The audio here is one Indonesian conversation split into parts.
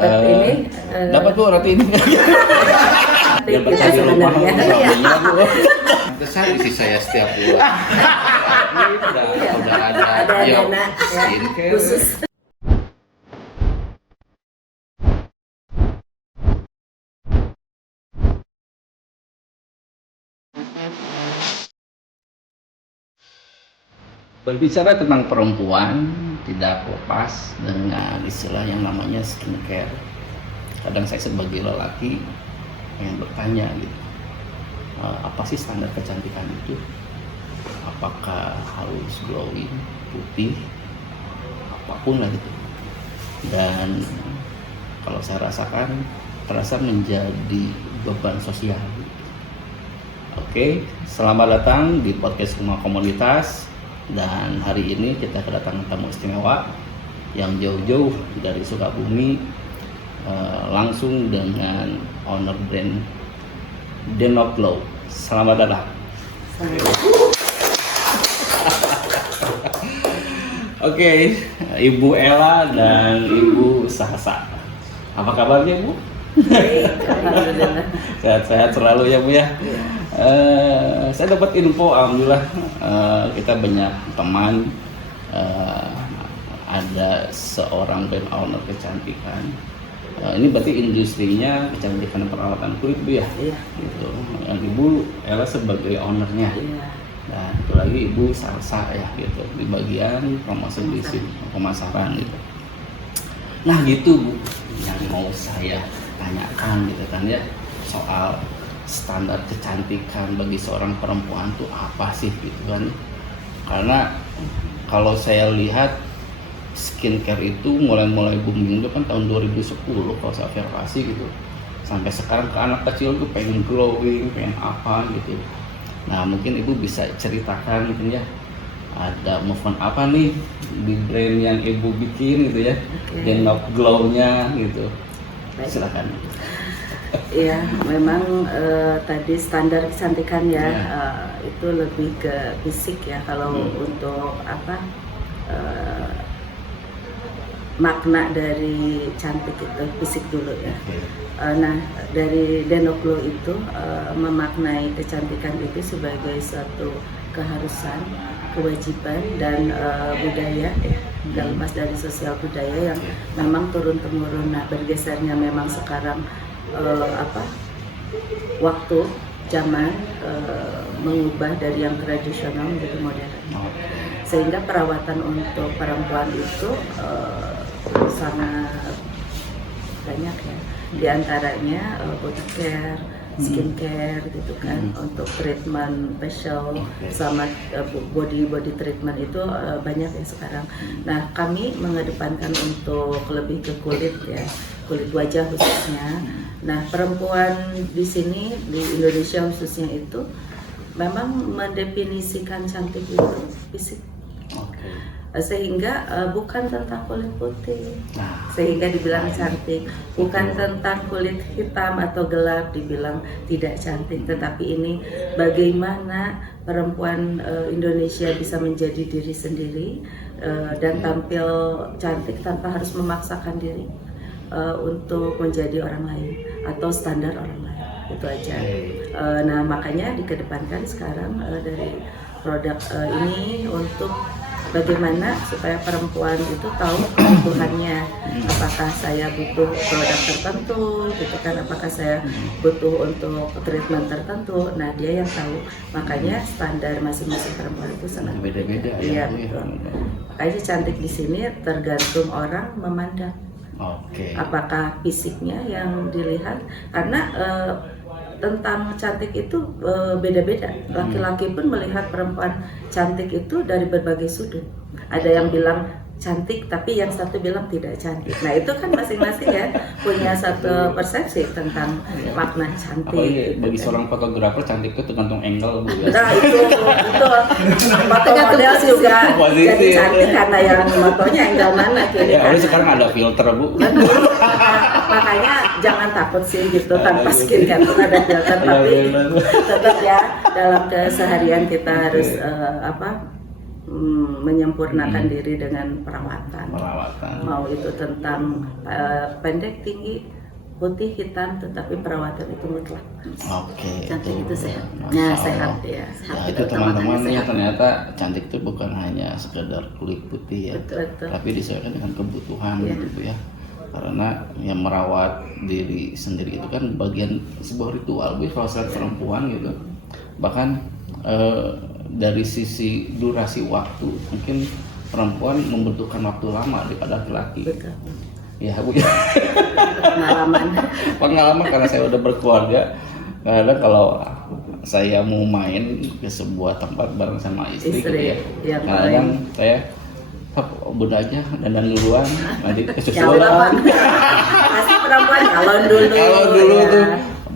Dapat Bu roti ini. Biar betah di rumah suaminya Bu. Besar isi saya setiap bulan. Ini udah ada dana skincare khusus. Berbicara tentang perempuan tidak lepas dengan istilah yang namanya skincare. Kadang saya sebagai lelaki yang bertanya gitu, apa sih standar kecantikan itu? Apakah harus glowing, putih, apapun lah gitu. Dan kalau saya rasakan terasa menjadi beban sosial. Oke, selamat datang di podcast Rumah Komunitas. Dan hari ini kita kedatangan tamu istimewa yang jauh-jauh dari Sukabumi, langsung dengan owner brand Denokglow. Selamat datang. Oke, Ibu Ella dan Ibu Sahasa. Apa kabarnya Bu? Baik, alhamdulillah. Sehat-sehat selalu ya Bu ya. Saya dapat info, alhamdulillah kita banyak teman, ada seorang brand owner kecantikan. Ini berarti industrinya kecantikan dan perawatan kulit Bu ya? Iya. Gitu. Yang Ibu Ella sebagai ownernya. Iya. Nah, itu lagi Ibu Salsa ya gitu di bagian promosi bisnis pemasaran gitu. Nah gitu Bu, yang mau saya tanyakan gitu kan ya, soal standar kecantikan bagi seorang perempuan tuh apa sih gitu kan. Karena kalau saya lihat skincare itu mulai booming itu kan tahun 2010 kalau saya observasi gitu. Sampai sekarang ke anak kecil tuh pengen glowing, pengen apa gitu. Nah mungkin Ibu bisa ceritakan gitu ya, ada movement apa nih di brand yang Ibu bikin gitu ya, Denokglow-nya gitu. Baik. Silakan. Iya, memang tadi standar kecantikan ya, itu lebih ke fisik ya. Kalau untuk apa makna dari cantik itu fisik dulu ya. Nah dari Denokglow itu memaknai kecantikan itu sebagai suatu keharusan, kewajiban dan budaya ya, lepas dari sosial budaya yang memang turun temurun. Nah bergesernya memang sekarang waktu zaman mengubah dari yang tradisional menjadi modern, sehingga perawatan untuk perempuan itu sangat banyak ya. Di antaranya body care, skincare gitu kan, untuk treatment facial sama body treatment itu banyak ya sekarang. Nah kami mengedepankan untuk lebih ke kulit ya, kulit wajah khususnya. Nah perempuan di sini di Indonesia khususnya itu memang mendefinisikan cantik itu fisik. Sehingga bukan tentang kulit putih, sehingga dibilang cantik, bukan tentang kulit hitam atau gelap dibilang tidak cantik, tetapi ini bagaimana perempuan Indonesia bisa menjadi diri sendiri dan tampil cantik tanpa harus memaksakan diri untuk menjadi orang lain atau standar orang lain, itu aja. Nah makanya dikedepankan sekarang dari produk ini untuk bagaimana supaya perempuan itu tahu kebutuhannya, apakah saya butuh produk tertentu gitu kan, apakah saya butuh untuk treatment tertentu. Nah dia yang tahu, makanya standar masing-masing perempuan itu sangat beda-beda. Iya betul. Makanya cantik di sini tergantung orang memandang. Apakah fisiknya yang dilihat, karena tentang cantik itu beda-beda. Laki-laki pun melihat perempuan cantik itu dari berbagai sudut. Ada yang bilang cantik, tapi yang satu bilang tidak cantik. Nah itu kan masing-masing ya punya satu persepsi tentang makna cantik. Bagi seorang fotografer cantik itu tergantung angle Bu. Nah itu foto model juga jadi cantik karena yang fotonya angle mana kiri kanan. Sekarang ada filter Bu. Makanya jangan takut sih gitu, tanpa skincare pun ada filter, tapi tetap ya dalam keseharian kita harus menyempurnakan diri dengan perawatan. Perawatan. Mau itu tentang pendek, tinggi, putih, hitam, tetapi perawatan itu mutlak. Oke. Cantik itu sehat. Nah, Masya sehat Allah. ya. Ya, itu teman-teman ya, ternyata cantik itu bukan hanya sekedar kulit putih ya, Betul. tapi disesuaikan dengan kebutuhan Iya. gitu ya. Karena yang merawat diri sendiri itu kan bagian sebuah ritual Bu, kalau saya perempuan gitu. Bahkan dari sisi durasi waktu mungkin perempuan membutuhkan waktu lama daripada laki-laki. Betul. Ya Bu ya. Pengalaman karena saya udah berkeluarga. Kadang kalau saya mau main ke sebuah tempat bareng sama istri gitu ya, yang kadang saya bunda aja dandan duluan nanti kesusulan. Masih perempuan kalau dulu. Kalau dulu ya. tuh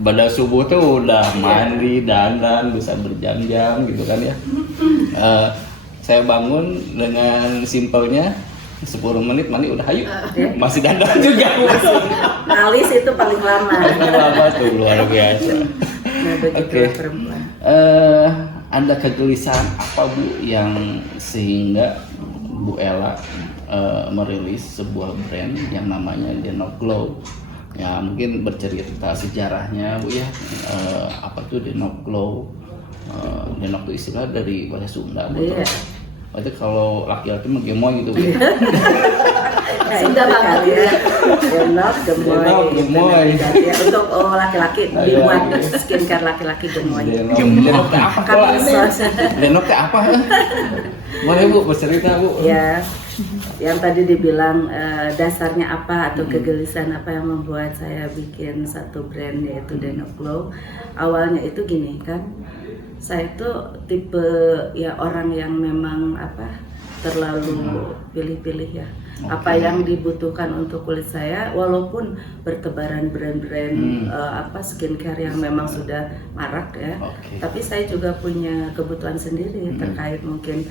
pada subuh tuh udah mandi, dandan bisa berjam-jam gitu kan ya. Saya bangun dengan simpelnya 10 menit mandi udah hayu, masih dandan juga. Alis itu paling lama. Lama tuh luar biasa. Nah, begitu Oke. perempuan. Ada kegelisahan apa Bu yang sehingga Bu Ella merilis sebuah brand yang namanya Denok Glow? Ya mungkin bercerita sejarahnya Bu ya. Apa tuh Denok Glow? Denok itu istilah dari bahasa Sunda Bu. Iya. Berarti kalau laki-laki mah gemoy gitu Bu. Nah, Sudah itu banget kali ya. Denok, gemoy. Denok, gitu. gemoy. Ya, untuk laki-laki dibuat skincare laki-laki gemoy. Denok teh apa Kamu kelak? sos. Denok teh apa? Boleh Bu bercerita Bu? Ya, yang tadi dibilang dasarnya apa atau kegelisahan apa yang membuat saya bikin satu brand yaitu Denok Glow. Awalnya itu gini kan, saya tuh tipe ya orang yang memang terlalu pilih-pilih ya. Apa yang dibutuhkan untuk kulit saya, walaupun bertebaran brand-brand skincare yang memang sudah marak ya, tapi saya juga punya kebutuhan sendiri terkait mungkin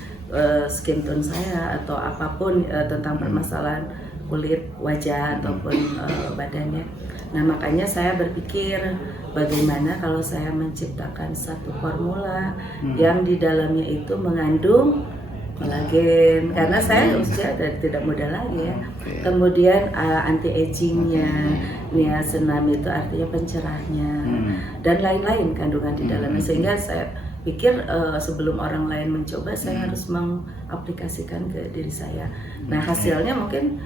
skin tone saya atau apapun tentang permasalahan kulit, wajah ataupun badannya. Nah makanya saya berpikir bagaimana kalau saya menciptakan satu formula yang di dalamnya itu mengandung kolagen, karena saya usia tidak muda lagi ya. Kemudian anti agingnya, niacinamide itu artinya pencerahnya, dan lain-lain kandungan di dalamnya. Sehingga saya pikir sebelum orang lain mencoba, saya harus mengaplikasikan ke diri saya. Nah hasilnya mungkin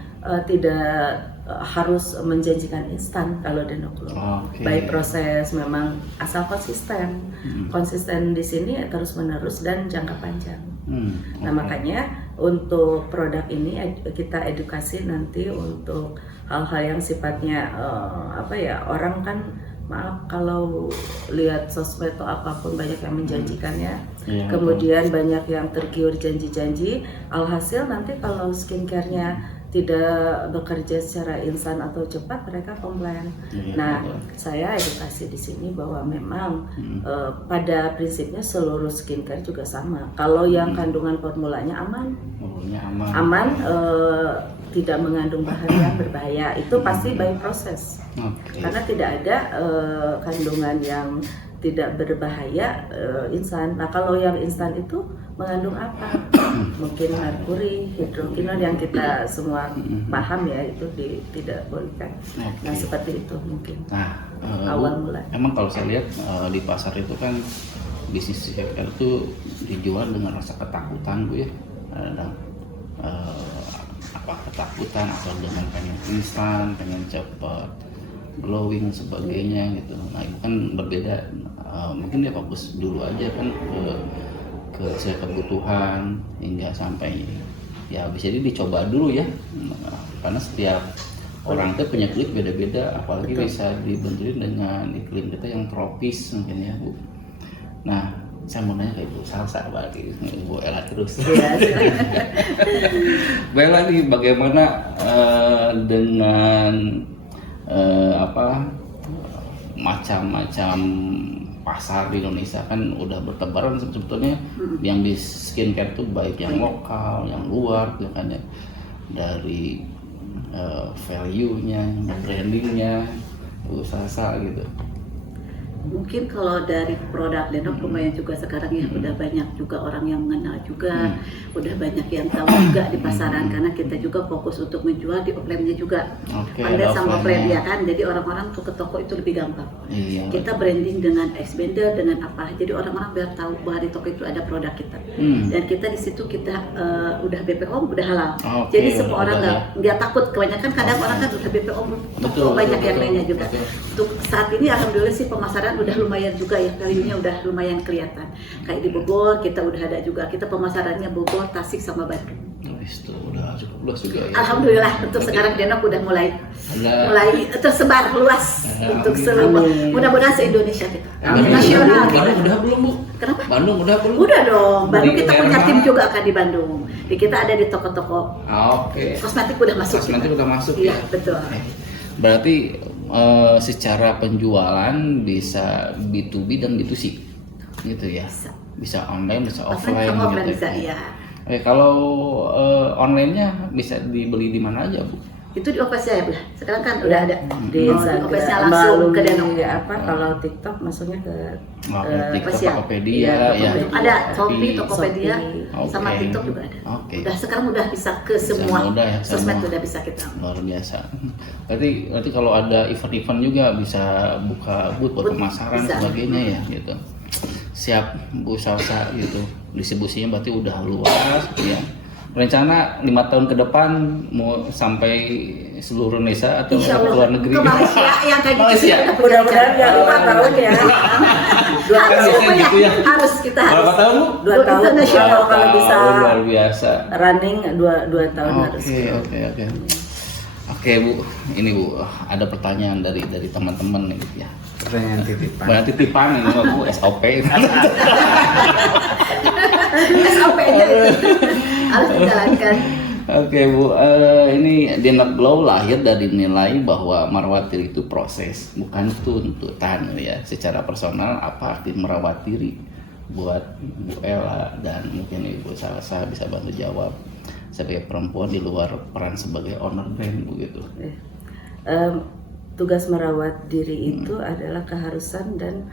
tidak harus menjanjikan instan kalau Denok Glow. By proses memang asal konsisten. Konsisten di sini terus menerus dan jangka panjang. Nah makanya untuk produk ini kita edukasi nanti untuk hal-hal yang sifatnya orang kan maaf kalau lihat sosmed atau apapun banyak yang menjanjikannya, kemudian banyak yang tergiur janji-janji, alhasil nanti kalau skincare-nya tidak bekerja secara instan atau cepat mereka komplain. Nah, saya edukasi di sini bahwa memang pada prinsipnya seluruh skincare juga sama. Kalau yang kandungan formulanya aman, tidak mengandung bahan yang berbahaya, itu pasti by proses. Karena tidak ada kandungan yang tidak berbahaya instan. Nah kalau yang instan itu mengandung apa? Mungkin merkuri, hidrokinol yang kita semua paham ya, itu tidak bolehkan. Nah seperti itu mungkin. Nah awal mulai. Emang kalau saya lihat di pasar itu kan bisnis skincare itu dijual dengan rasa ketakutan Bu ya. Ketakutan atau dengan pengen instan, pengen cepat glowing sebagainya gitu. Nah itu kan berbeda. Mungkin dia fokus dulu aja kan ke kebutuhan hingga sampai ya bisa dicoba dulu ya. Karena setiap orang itu punya kulit beda-beda, apalagi bisa dibenturin dengan iklim kita yang tropis mungkin ya Bu. Nah saya mau nanya ke Ibu Salsa bagi Ibu Ella terus. Bu Ella nih bagaimana dengan macam-macam pasar di Indonesia kan udah bertebaran sebetulnya yang di skincare tuh baik yang lokal, yang luar gitu kan ya, dari value-nya, branding-nya, Bu Salsa gitu. mungkin kalau dari produk Lenok lumayan juga sekarang ya, udah banyak juga orang yang mengenal juga, udah banyak yang tahu juga di pasaran, karena kita juga fokus untuk menjual di offline-nya juga. Online sama offline ya kan, jadi orang-orang tuh ke toko itu lebih gampang. Kita branding dengan expander, dengan apa, jadi orang-orang biar tahu bahwa di toko itu ada produk kita. Dan kita di situ kita udah BPOM, udah halal. Jadi semua orang nggak takut. Kebanyakan kadang orang kan udah BPOM, toko banyak yang lainnya juga. Untuk saat ini alhamdulillah sih pemasaran udah lumayan juga ya, value-nya udah lumayan kelihatan. Kayak di Bogor kita udah ada juga, kita pemasarannya Bogor, Tasik sama Bandung. Itu udah cukup luas juga ya. Alhamdulillah untuk sekarang Lenok udah mulai tersebar luas untuk seluruh, mudah-mudahan se-Indonesia kita. Nasional. Bandung udah belum, Bu? Kenapa? Bandung udah belum? Udah dong. Bandung kita Di punya daerah tim mana? juga kan di Bandung. Di kita ada di toko-toko. Kosmetik udah masuk. Kosmetik udah masuk. Iya, ya. betul. Berarti secara penjualan bisa B2B dan B2C gitu ya. Bisa online, bisa offline gitu. Bisa, ya. Kalau online-nya bisa dibeli di mana aja, Bu? Itu di office ya, sekarang kan udah ada di office-nya langsung ke Lenok. Kalau TikTok masuknya ke TikTok, official. Tokopedia, ya. Ada Shopee, Tokopedia, sama Oke. TikTok juga ada. Oke. Udah sekarang udah bisa ke semua mudah ya, sosmed, semua. udah bisa kita. Luar biasa. Berarti kalau ada event-event juga bisa buka booth buat pemasaran bisa. sebagainya ya gitu. Siap Bu Salsa gitu. Distribusinya berarti udah luas ya. Rencana 5 tahun ke depan mau sampai seluruh Indonesia atau Insya ke Allah luar negeri? ke Malaysia yang kayak gitu. Malaysia. Mudah-mudahan ya 5 tahun ya. Kan biasanya gitu ya. Harus kita harus. Berapa tahun, Bu? 2 tahun Internasional, kalau bisa luar biasa. running 2 tahun harus. Oke Bu, ini Bu ada pertanyaan dari teman-teman nih ya. Pertanyaan titipan. Banyak titipan ini mah Bu, SOP. SOP-nya itu harus dijalankan. Oke Bu, ini Lenok Glow lahir dari nilai bahwa merawat diri itu proses, bukan tuntutan ya. Secara personal apa arti merawat diri buat Bu Ella dan mungkin Ibu Salsa bisa bantu jawab sebagai perempuan di luar peran sebagai owner brand begitu. Tugas merawat diri itu adalah keharusan dan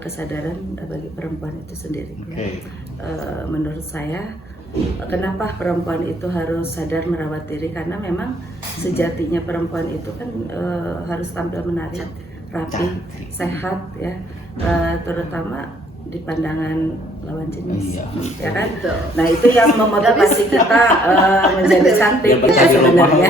kesadaran bagi perempuan itu sendiri. Oke. Menurut saya, kenapa perempuan itu harus sadar merawat diri? Karena memang sejatinya perempuan itu kan harus tampil menarik, rapi, sehat ya, terutama di pandangan lawan jenis, ya kan? Nah itu yang memotivasi kita menjadi cantik kita sebenarnya.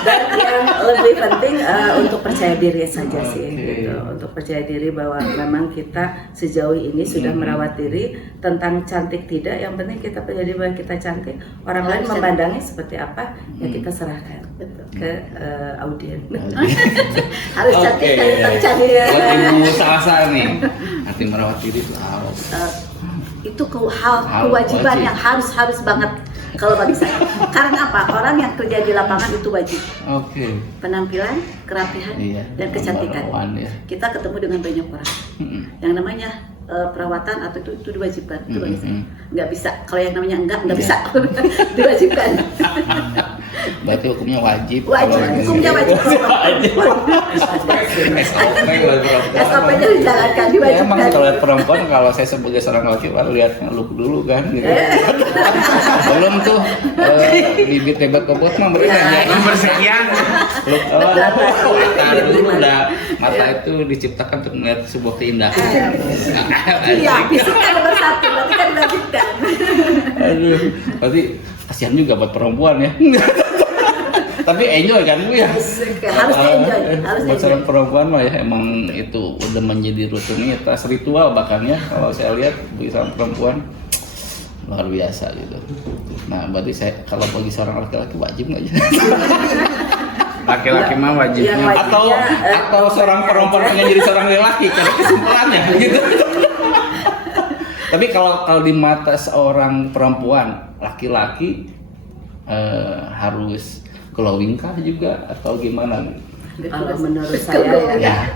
Dan yang lebih penting untuk percaya diri saja sih, gitu. Untuk percaya diri bahwa memang kita sejauh ini sudah merawat diri. Tentang cantik tidak, yang penting kita menjadi bahwa kita cantik. Orang lain memandangnya seperti apa, ya kita serahkan ke audiens. Harus cantik, harus cantik. Buat Ibu Salsa nih, arti merawat diri itu apa? Itu kewajiban yang harus banget kalau bagi saya. Karena apa? Orang yang kerja di lapangan itu wajib. Oke. Penampilan, kerapihan, dan kecantikan. Ya. Kita ketemu dengan banyak orang. Yang namanya perawatan atau itu diwajibkan. Itu bagi saya. Nggak bisa. Kalau yang namanya enggak bisa. Diwajibkan. Berarti hukumnya wajib. Hukumnya wajib. SOP-nya dijalankan, Ya, diwajibkan. emang kalau lihat perempuan, kalau saya sebagai seorang laki baru lihatnya look dulu kan gitu. Belum tuh bibit hebat kobot mah bener ya. Nomor sekian. Look mata dulu udah, mata itu diciptakan untuk melihat sebuah keindahan. Iya, fisik kan nomor 1, berarti kan diwajibkan. Aduh, berarti kasihan juga buat perempuan ya. Tapi enjoy kan Bu ya? Harus enjoy, harus Buat enjoy. seorang perempuan mah ya emang itu udah menjadi rutinitas ritual bahkan ya, kalau saya lihat bagi seorang perempuan luar biasa gitu. Nah berarti saya kalau bagi seorang laki-laki wajib nggak ya? Laki-laki mah wajibnya. Atau seorang perempuan pengen jadi seorang lelaki karena kesimpulannya gitu. Tapi kalau di mata seorang perempuan laki-laki harus glowing kah juga atau gimana? Kalau menurut saya Ya,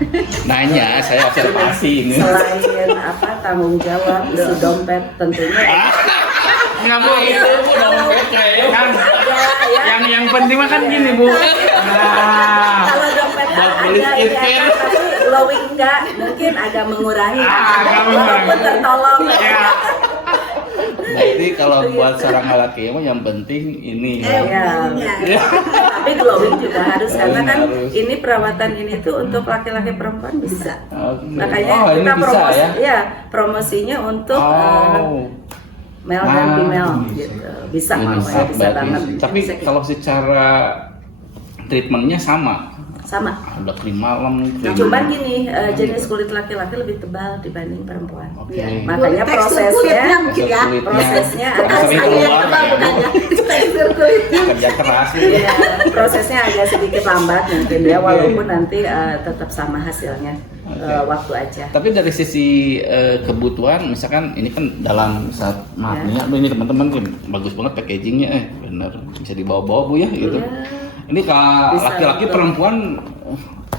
nanya saya observasi ini. selain tanggung jawab, isi dompet tentunya. Nggak Bu, itu kan yang penting mah kan gini Bu. Nah, Kalau dompet buat beli skincare. glowing enggak, mungkin agak mengurangi. agak mengurangi. Walaupun tertolong. Ya. Berarti kalau buat seorang laki mah yang penting ini Iya. Iya. Tapi glowing juga harus karena kan Harus. ini perawatan ini tuh untuk laki-laki perempuan bisa. Oke. Makanya Oh, ini kita bisa promosi, ya? promosinya untuk Oh. male dan Nah, female gitu. Bisa Ini mau ya, bisa berarti. banget. Tapi kalau secara treatmentnya sama, Sama. ada krim malam, krim. Cuman gini, jenis kulit laki-laki lebih tebal dibanding perempuan. Oke. Iya. Makanya Tekstur prosesnya- kulitnya mungkin ya. Kulitnya prosesnya agak agak sering sedikit keluar Apa ya, Bu. bukannya? Tekstur kulitnya. Kerja keras gitu. ya, prosesnya agak sedikit lambat mungkin ya, walaupun nanti tetap sama hasilnya. Waktu aja. Tapi dari sisi kebutuhan, misalkan ini kan dalam saat maaf nih, aduh ini teman-teman kan bagus banget packagingnya, bener bisa dibawa-bawa Bu ya gitu. Iya. Ini kalau Bisa, laki-laki betul. perempuan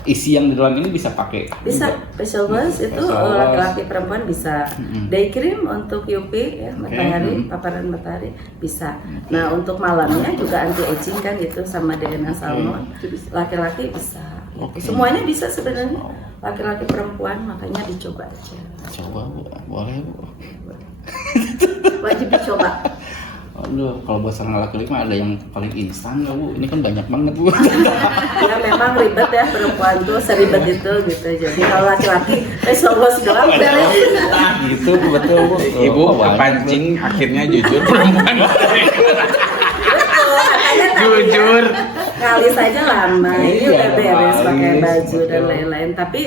isi yang di dalam ini bisa pakai. Bisa juga. facial wash itu Facial wash. laki-laki perempuan bisa. Day cream untuk UV ya, matahari, Mm. paparan matahari bisa. Nah, untuk malamnya juga anti aging kan itu sama DNA salmon. Laki-laki bisa. Gitu. Oke. Semuanya bisa sebenarnya. Laki-laki perempuan, makanya dicoba aja. Coba Bu, boleh Bu. Wajib dicoba. Aduh, kalau buat seorang laki-laki mah ada yang paling instan nggak Bu? Ini kan banyak banget Bu. Ya memang ribet ya perempuan tuh seribet itu gitu. Jadi kalau laki-laki facial wash doang beres. Gitu betul Bu. Ibu Oh, banyak, kepancing akhirnya jujur perempuan. Betul, makanya tadi Jujur. kali saja lama, ini Iya, udah beres lama, pakai baju dan betul. lain-lain. Tapi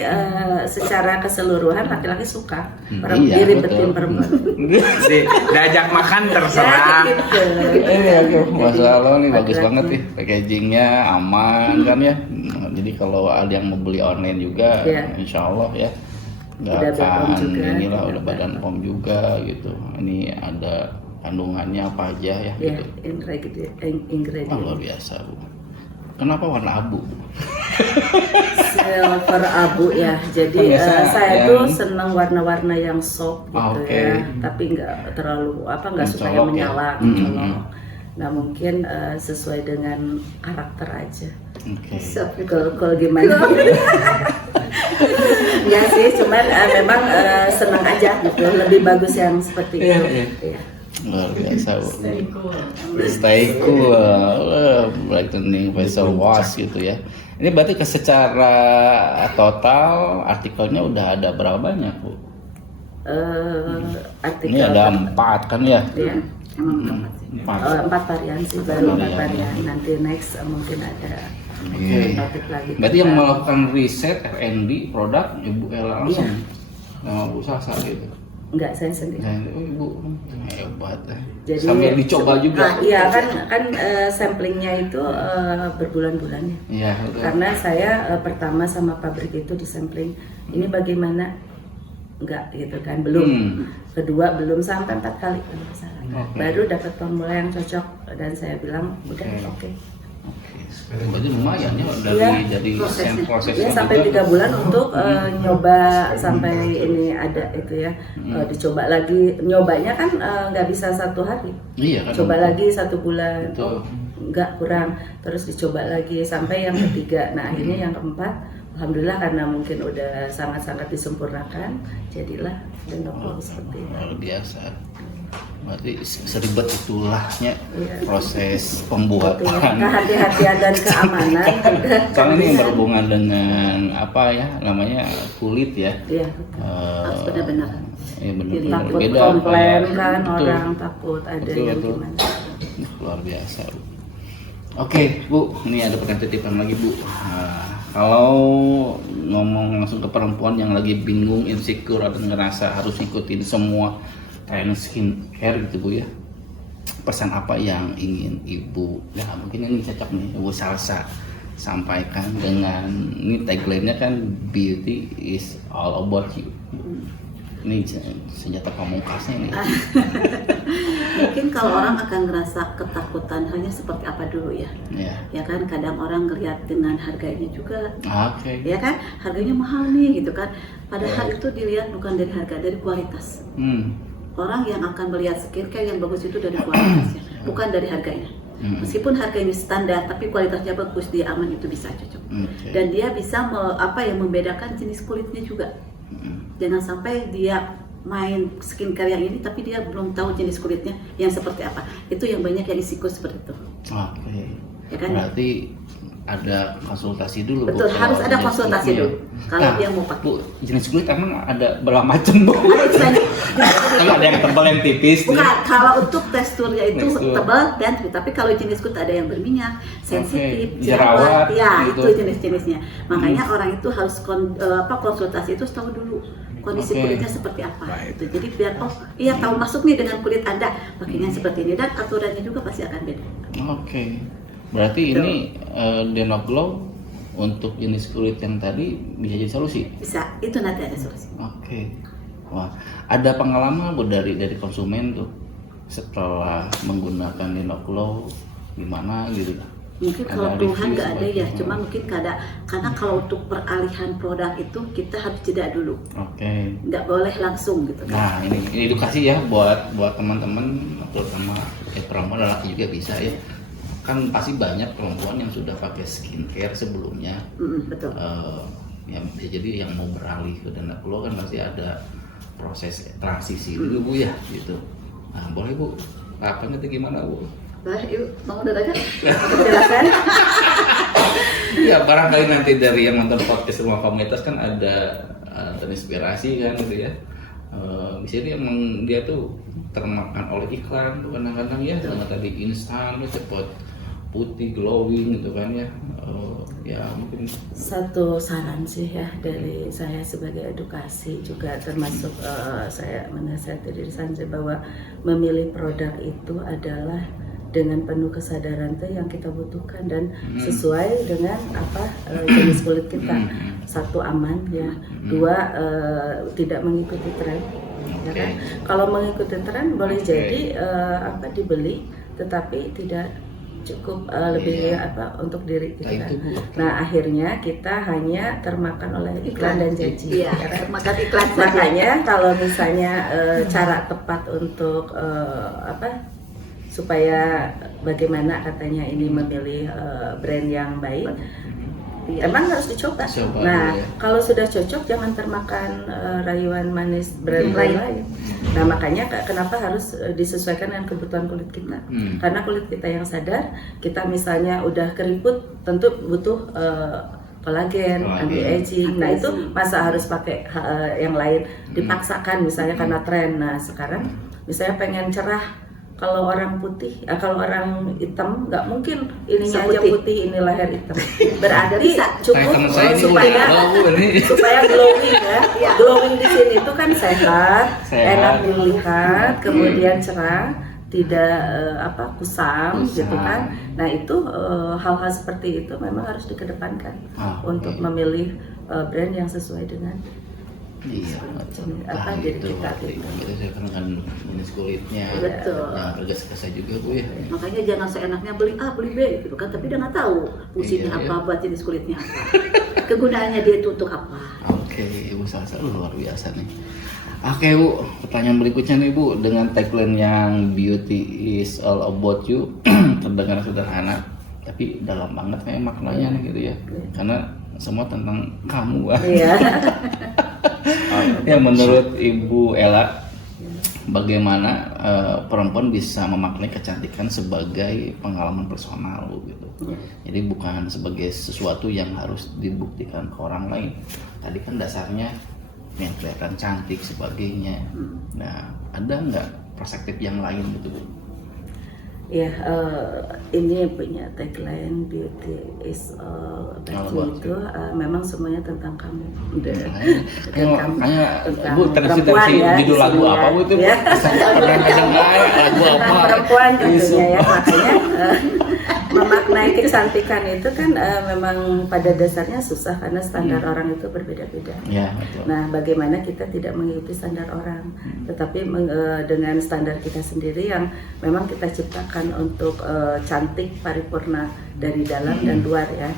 secara keseluruhan laki-laki suka Iya, diribetin betul. perempuan. Diajak makan Ya, terserah. gitu. Ini oke, Masya Allah nih bagus Laki-laki. banget nih packagingnya aman kan ya. Jadi kalau ada yang mau beli online juga, Iya. Insya Allah ya nggak Udah BPOM akan juga, inilah udah udah badan POM juga gitu. Ini ada kandungannya apa aja ya Ya, gitu. ingredient. Oh, luar biasa Bu. Kenapa warna abu? Silver abu ya. Jadi Biasa saya yang- tuh senang warna-warna yang soft gitu Oke. ya. Tapi nggak terlalu nggak suka Mencolok yang ya? menyala, Hmm. mencolok. Nah mungkin sesuai dengan karakter aja. Oke. Kalau gimana? Ya sih, cuman memang senang aja gitu. Lebih bagus yang seperti Iya, itu. iya. Iya. Luar biasa Bu. Stay cool. Brightening facial wash gitu ya. Ini berarti secara total artikelnya udah ada berapa banyak Bu? Artikel Ini ada 4 kan ya? ya. Emang banget sih. 4. 4 varian sih, baru 4 Varian. varian. Nanti next mungkin ada Oke. topik lagi. Berarti yang melakukan riset R&D produk Ibu Ella langsung sama Bu Sasa gitu. Enggak, saya sendiri. Nah, Ibu hebat ya. Jadi Sambil dicoba juga. Nah, iya kan samplingnya itu berbulan-bulan ya. Iya, betul. Karena saya pertama sama pabrik itu disampling ini bagaimana enggak gitu kan, belum. Kedua belum, sampai 4 kali kalau nggak salah. Oke. Baru dapat formula yang cocok dan saya bilang udah oke. Berarti lumayan ya Iya. dari Prosesnya. prosesnya Ya sampai juga. 3 bulan untuk nyoba sampai ini ada itu ya. Dicoba lagi, nyobanya kan nggak bisa 1 hari. Iya kan. Coba lagi 1 bulan, Betul. nggak kurang, terus dicoba lagi sampai yang ketiga. Nah akhirnya yang keempat, alhamdulillah karena mungkin udah sangat-sangat disempurnakan, jadilah Dendoplo seperti ini. Luar biasa. Berarti seribet itulahnya Iya. proses Betul. pembuatan. Kehati-hatian dan keamanan juga. Soalnya ini yang berhubungan dengan apa ya namanya kulit ya. Iya. Harus benar-benar. Iya benar-benar Takut berbeda. komplain kayak- kan betul. orang, takut ada Betul, yang betul. gimana. Luar biasa Bu. Oke Bu, ini ada pertanyaan titipan lagi Bu. Nah, kalau ngomong langsung ke perempuan yang lagi bingung, insecure atau ngerasa harus ngikutin semua tren skincare gitu Bu ya, pesan apa yang ingin Ibu, ya mungkin ini cocok nih Ibu Salsa sampaikan dengan ini tagline-nya kan beauty is all about you. Ini senjata pamungkasnya nih. Mungkin kalau orang akan ngerasa ketakutan hanya seperti apa dulu ya. Ya. Ya kan kadang orang ngelihat dengan harganya juga, Oke. ya kan harganya mahal nih gitu kan. Padahal itu dilihat bukan dari harga, dari kualitas. Hmm. Orang yang akan melihat skincare yang bagus itu dari kualitasnya, bukan dari harganya. Meskipun harganya standar tapi kualitasnya bagus, dia aman, itu bisa cocok. Dan dia bisa membedakan jenis kulitnya juga. Jangan sampai dia main skincare yang ini tapi dia belum tahu jenis kulitnya yang seperti apa. Itu yang banyak yang risiko seperti itu. Oke. Ya kan? Berarti ada konsultasi dulu. Betul, Bu, harus kalau ada jenis konsultasi kulitnya. dulu kalau Nah, dia mau pakai. Bu, jenis kulit emang ada berapa macam, Bu? Ada istilahnya. Kan ada yang tebal, yang tipis. Bukan, kalau untuk teksturnya itu Tekstur. tebal dan tapi kalau jenis kulit ada yang berminyak, sensitif, Oke, jerawat, ya gitu. itu jenis-jenisnya. Makanya orang itu harus konsultasi itu tahu dulu kondisi Oke. kulitnya seperti apa. Gitu. Jadi biar iya tahu masuk nih dengan kulit Anda pakainya seperti ini, dan aturannya juga pasti akan beda. Oke. Berarti Betul. ini Denoglow untuk jenis kulit yang tadi bisa jadi solusi. Bisa, itu nanti ada solusi. Oke. Wah, ada pengalaman Bu dari konsumen tuh setelah menggunakan Denoglow gimana gitu? Mungkin Ada kalau review keluhan nggak ada seperti ya, itu? cuma mungkin karena kalau untuk peralihan produk itu kita harus jeda dulu, Oke. nggak boleh langsung gitu kan. Nah, ini edukasi ya buat teman-teman, terutama perempuan, laki juga bisa ya. Kan pasti banyak perempuan yang sudah pakai skincare sebelumnya. Betul. Yang bisa jadi yang mau beralih ke Denoglow kan pasti ada proses transisi dulu, Bu ya gitu. Nah, boleh Bu, kapan itu gimana, Bu? Bah, yuk, mau dengarkan? Penjelasan? Ya barangkali nanti dari yang nonton podcast Rumah Komunitas kan ada terinspirasi kan gitu ya. Bisa dia emang dia tuh termakan oleh iklan tuh kadang-kadang ya, sama tadi instan cepet putih glowing gitu kan ya. Ya mungkin Satu saran sih ya dari saya sebagai edukasi juga, termasuk saya menasihati diri saya bahwa memilih produk itu adalah dengan penuh kesadaran tuh yang kita butuhkan dan sesuai dengan apa jenis kulit kita. Satu, aman ya. Dua, tidak mengikuti tren. Ya kan? Kalau mengikuti tren boleh jadi dibeli tetapi tidak cukup lebih untuk diri kita. Nah, itu, Bu. Nah, akhirnya kita hanya termakan oleh iklan dan janji. Iya, ya kan? makan iklan saja. Makanya kalau misalnya cara tepat untuk supaya bagaimana katanya ini memilih brand yang baik, emang harus dicoba. Coba Nah, dulu ya. kalau sudah cocok jangan termakan rayuan manis brand lain. Nah, makanya kenapa harus disesuaikan dengan kebutuhan kulit kita. Karena kulit kita yang sadar, kita misalnya udah keriput, tentu butuh kolagen, anti-aging. Nah, itu masa harus pakai yang lain, dipaksakan misalnya karena tren. Nah, sekarang misalnya pengen cerah, kalau orang putih, kalau orang hitam nggak mungkin ininya aja putih, ini leher hitam. Berarti cukup teman saya ini supaya udah Bu, ini. supaya glowing ya. Glowing di sini itu kan sehat, enak dilihat, kemudian cerah, tidak kusam gitu kan. Nah, itu hal-hal seperti itu memang harus dikedepankan untuk memilih brand yang sesuai dengan Iya, diri kita gitu. Kita saya kan jenis kulitnya. Betul. Jangan tergesa-gesa juga Bu ya. Makanya jangan seenaknya beli A beli B gitu kan, tapi dia nggak tahu fungsinya Iya, apa, buat jenis kulitnya apa, kegunaannya dia itu untuk apa. Oke, Ibu Salsa luar biasa nih. Oke Bu, pertanyaan berikutnya nih Bu, dengan tagline yang beauty is all about you, terdengar sederhana, tapi dalam banget kayak maknanya nih gitu ya, karena semua tentang kamu. Iya. Ya menurut Ibu Ella, bagaimana perempuan bisa memaknai kecantikan sebagai pengalaman personal gitu. Jadi bukan sebagai sesuatu yang harus dibuktikan ke orang lain. Tadi kan dasarnya yang kelihatan cantik sebagainya. Nah, ada nggak perspektif yang lain gitu Bu? Ya, ini punya tagline beauty is all about you itu memang semuanya tentang kamu. Kayak Tentang Bu tersi perempuan ya, judul di lagu sini apa ya. Bu itu? Ya. Saya pernah dengar lagu apa? Tentang perempuan tentunya ya, makanya memaknai kecantikan itu kan memang pada dasarnya susah karena standar orang itu berbeda-beda. Ya, betul. Nah, bagaimana kita tidak mengikuti standar orang, tetapi dengan standar kita sendiri yang memang kita ciptakan untuk cantik paripurna dari dalam dan luar ya.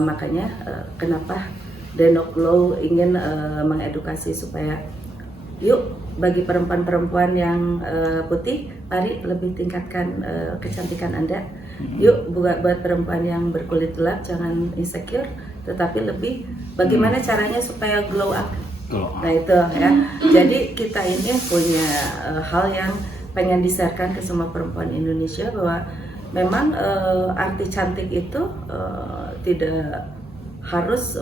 Makanya kenapa Denoglow ingin mengedukasi supaya yuk bagi perempuan-perempuan yang putih, mari lebih tingkatkan kecantikan Anda. Yuk buat perempuan yang berkulit gelap jangan insecure, tetapi lebih bagaimana caranya supaya glow up. Nah itu ya. Jadi kita ini punya hal yang pengen di-sharekan ke semua perempuan Indonesia bahwa memang arti cantik itu tidak harus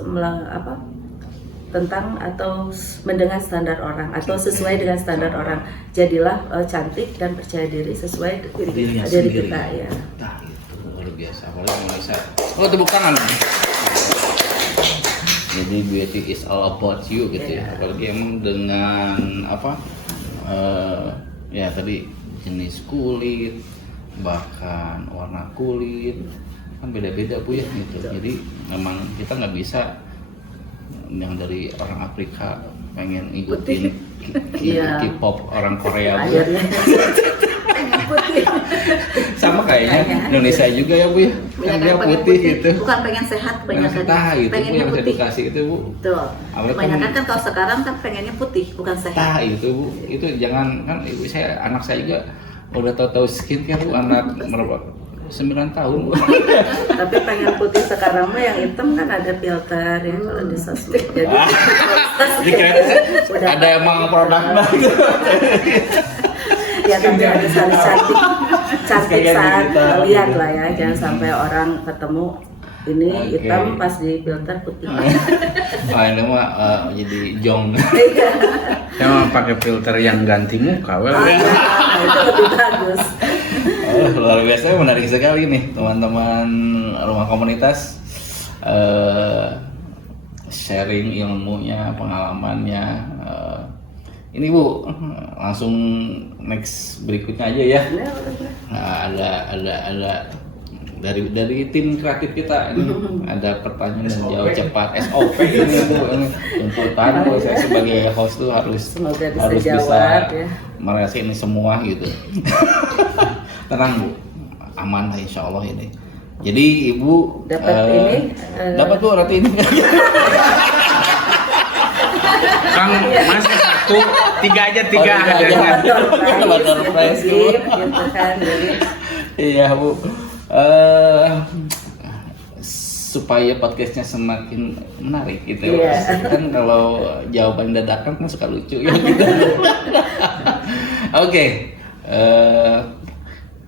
tentang atau mendengar standar orang atau sesuai dengan standar orang. Jadilah cantik dan percaya diri sesuai diri kita ya. Nah, itu luar biasa. Apalagi Indonesia. Oh, tepuk tangan. Jadi beauty is all about you gitu ya. Apalagi emang dengan ya tadi jenis kulit, bahkan warna kulit kan beda-beda Bu ya gitu. Jadi memang kita nggak bisa yang dari orang Afrika pengen ikutin K-pop orang Korea Bu. Sama kayaknya Indonesia juga ya Bu ya. Kan dia putih gitu. Bukan pengen sehat, kebanyakan gitu Bu yang putih. edukasi itu Bu. Betul. Kebanyakan kan kalau sekarang kan pengennya putih, bukan sehat. Itu Bu, itu jangan kan ibu saya, anak saya juga udah tahu skincare Bu, anak berapa? 9 tahun Bu. Tapi pengen putih sekarang mah yang hitam kan ada filter ya kalau di sosmed. Jadi ada emang produknya gitu. Ya tapi ada cantik saat lihat lah ya, jangan sampai orang ketemu ini hitam pas di filter putih. Oh ini mah jadi jong. Saya mau pakai filter yang ganti muka. Itu lebih bagus. Luar biasa, menarik sekali nih teman-teman rumah komunitas, sharing ilmunya, pengalamannya. Ini Bu, langsung next berikutnya aja ya. Nah, ada dari tim kreatif kita ini ada pertanyaan dan jawab cepat SOP ini Bu, tuntutan Bu, saya sebagai host tuh harus bisa ya. merasa ini semua gitu. Tenang Bu, aman lah insya Allah ini. Jadi Ibu dapat Bu roti ini. Kang Mas satu, tiga aja adanya. Bator prize Bu. Gitu kan, jadi Iya Bu. Supaya podcastnya semakin menarik gitu ya. Kan kalau jawaban dadakan kan suka lucu ya gitu. Oke.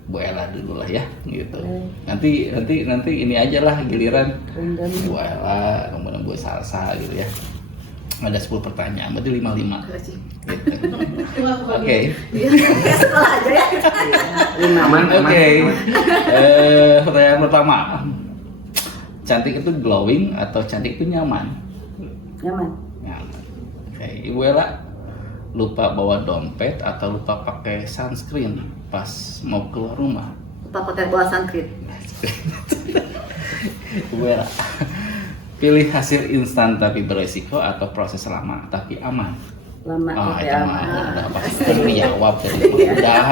Bu Ella dulu lah ya gitu. Nanti ini aja lah giliran Bu Ella, kemudian Bu Salsa gitu ya. Ada 10 pertanyaan, berarti 5 gitu. Oke. Sekolah aja ya. Aman. Pertanyaan pertama. Cantik itu glowing atau cantik itu nyaman? nyaman. Oke. Ibu Ella lupa bawa dompet atau lupa pakai sunscreen pas mau keluar rumah? Lupa pakai bawa sunscreen. Ibu Ella pilih hasil instan tapi beresiko atau proses lama tapi aman? Lama tapi itu aman. udah pasti dijawab tadi. Udah,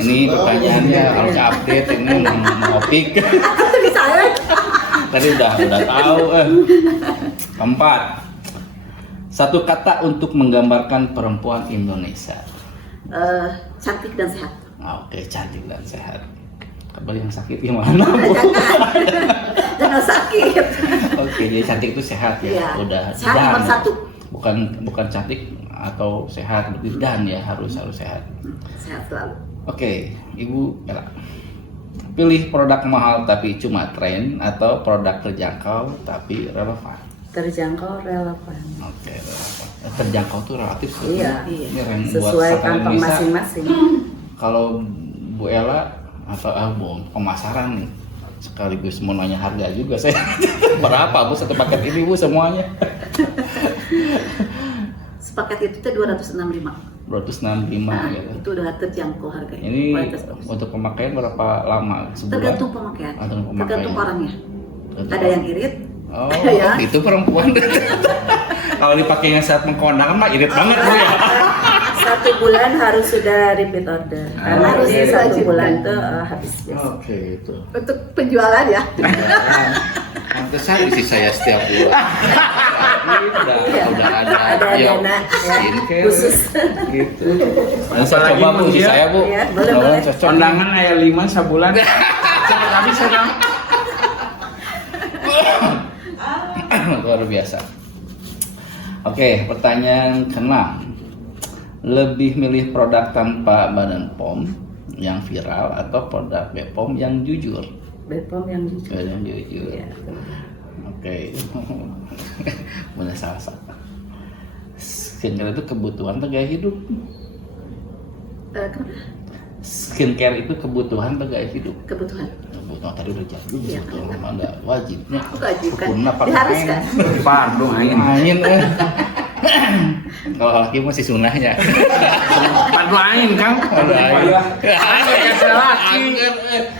ini pertanyaannya harus update, ini mau pick. Itu bisa ya. Tadi udah tahu. Keempat, satu kata untuk menggambarkan perempuan Indonesia. Cantik dan sehat. Oke, cantik dan sehat. Kabar yang sakit gimana? Jangan sakit. Oke, jadi cantik itu sehat ya. Iya. Udah Sehat dan. nomor satu. Bukan cantik atau sehat, berarti dan ya harus sehat. Sehat selalu. Oke, Ibu Ella. Pilih produk mahal tapi cuma tren atau produk terjangkau tapi relevan. Terjangkau relevan. Oke, relevan. Terjangkau tuh relatif. Iya. Ini yang buat Sesuai satu kantong Indonesia. masing-masing. Kalau Bu Ella atau pemasaran nih, sekaligus mau nanya harga juga saya. Berapa Bu satu paket ini Bu semuanya? Sepaket itu 265. 265 Nah, gitu. itu udah terjangkau harganya. Ini Kualitas bagus. untuk pemakaian berapa lama? Sebulan? Tergantung pemakaian. Tergantung orangnya. Ada yang irit. Oh, Ya. itu perempuan. Kalau dipakainya saat mengkondangan mah irit banget Bu ya. 1 bulan harus sudah repeat order. Karena harus ini 1 wajib. bulan tuh habis biasa. Oke, itu. Untuk penjualan ya. Pantesan isi saya setiap bulan. Ini udah ada ya, dana, skincare khusus. gitu. Nah, saya coba Bu, isi saya Bu. Ya, boleh. Cocok. Kondangan aya 5 sabulan. Nggak bisa dong. Luar biasa. Oke, pertanyaan ke-6. Lebih milih produk tanpa badan POM yang viral atau produk BPOM yang jujur? Bepom yang jujur. Yang jujur. Iya. Oke. Benar salah satu. Skincare itu kebutuhan atau gaya hidup? Kenapa? Skincare itu kebutuhan atau gaya hidup? Kebutuhan. Kebutuhan tadi udah jawab juga Iya, sebetulnya, ada wajibnya. Wajib kan? Hukumnya pakai Diharuskan. Pardon aing. Main Kalau laki masih sunahnya. Pardon aing Kang. Padu ain. laki.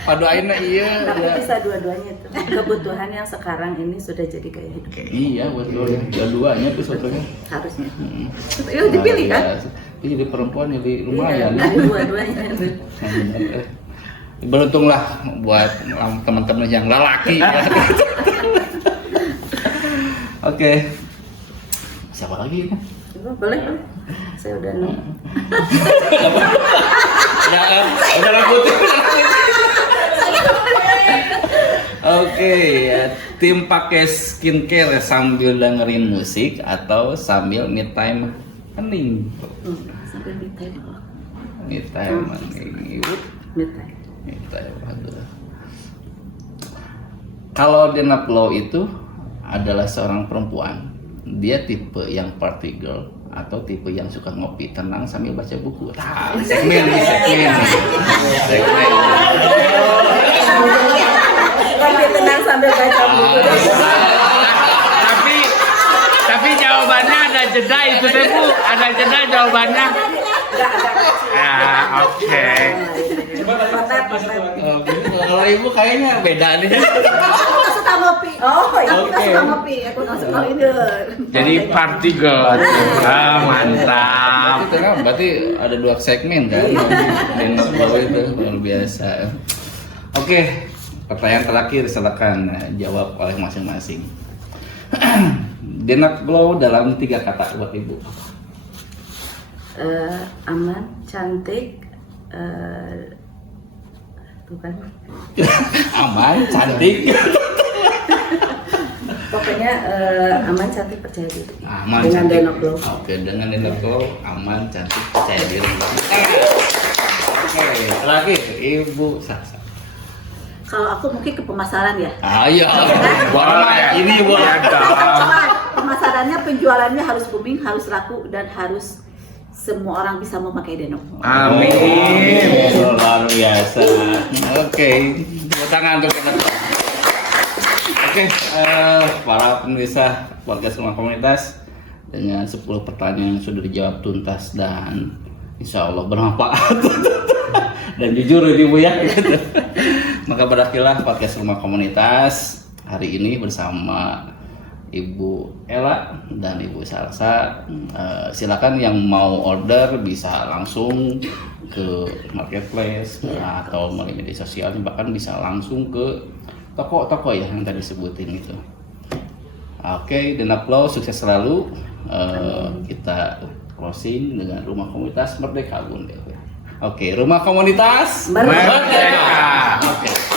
Padu ain iya. Tapi Iya. bisa dua-duanya itu. Kebutuhan yang sekarang ini sudah jadi gaya hidup. Iya betul. Dua-duanya tuh sebetulnya. Harusnya. Hmm. Itu dipilih kan? Iya, jadi perempuan jadi Iya, lumayan. ada dua-duanya. Beruntunglah buat teman-teman yang lelaki. Oke. Siapa lagi? Boleh, boleh. Saya udah nunggu. Udah rambut. Oke, ya. Tim pakai skincare sambil dengerin musik atau sambil me time hening? Sampai detail. Me time hening. Minta. Me time, aduh. Kalau Dena Flow itu adalah seorang perempuan, dia tipe yang party girl atau tipe yang suka ngopi tenang sambil baca buku. Segmen. Tapi tenang sambil baca buku. Tapi jawabannya ada jeda itu deh Bu, ada jeda jawabannya. Ya, oke. Kalau ibu kayaknya beda nih. Aku nggak suka ngopi. Oh, iya. Aku nggak suka ngopi. Aku nggak suka ini. Jadi party girl. Mantap. Itu kan berarti ada 2 segmen kan. Dena Flow itu luar biasa. Oke, pertanyaan terakhir silakan jawab oleh masing-masing. Dena Flow dalam 3 kata buat ibu. Aman, cantik, tuh kan. Aman, cantik. Pokoknya aman, cantik, percaya diri. Aman, Dengan cantik. Dena Flow. Oke, dengan Dena Flow, aman, cantik, percaya diri. Oke, terakhir Ibu Sasa. Kalau aku mungkin ke pemasaran ya. Ayo, boleh. Ini boleh. Pemasarannya, penjualannya harus booming, harus laku, dan harus semua orang bisa memakai Dena Flow. Amin. Luar biasa. Oke, tepuk tangan untuk Dena Flow. Oke, para pemirsa podcast Rumah Komunitas, dengan 10 pertanyaan yang sudah dijawab tuntas dan insya Allah bermanfaat dan jujur ini Bu ya. Maka berakhirlah podcast Rumah Komunitas hari ini bersama Ibu Ella dan Ibu Salsa. Silakan yang mau order bisa langsung ke marketplace atau melalui media sosial, bahkan bisa langsung ke toko-toko ya yang tadi sebutin itu. Oke, Dena Flow sukses selalu. Kita closing dengan Rumah Komunitas Merdeka Bunda. Oke, Rumah Komunitas Merdeka. Oke.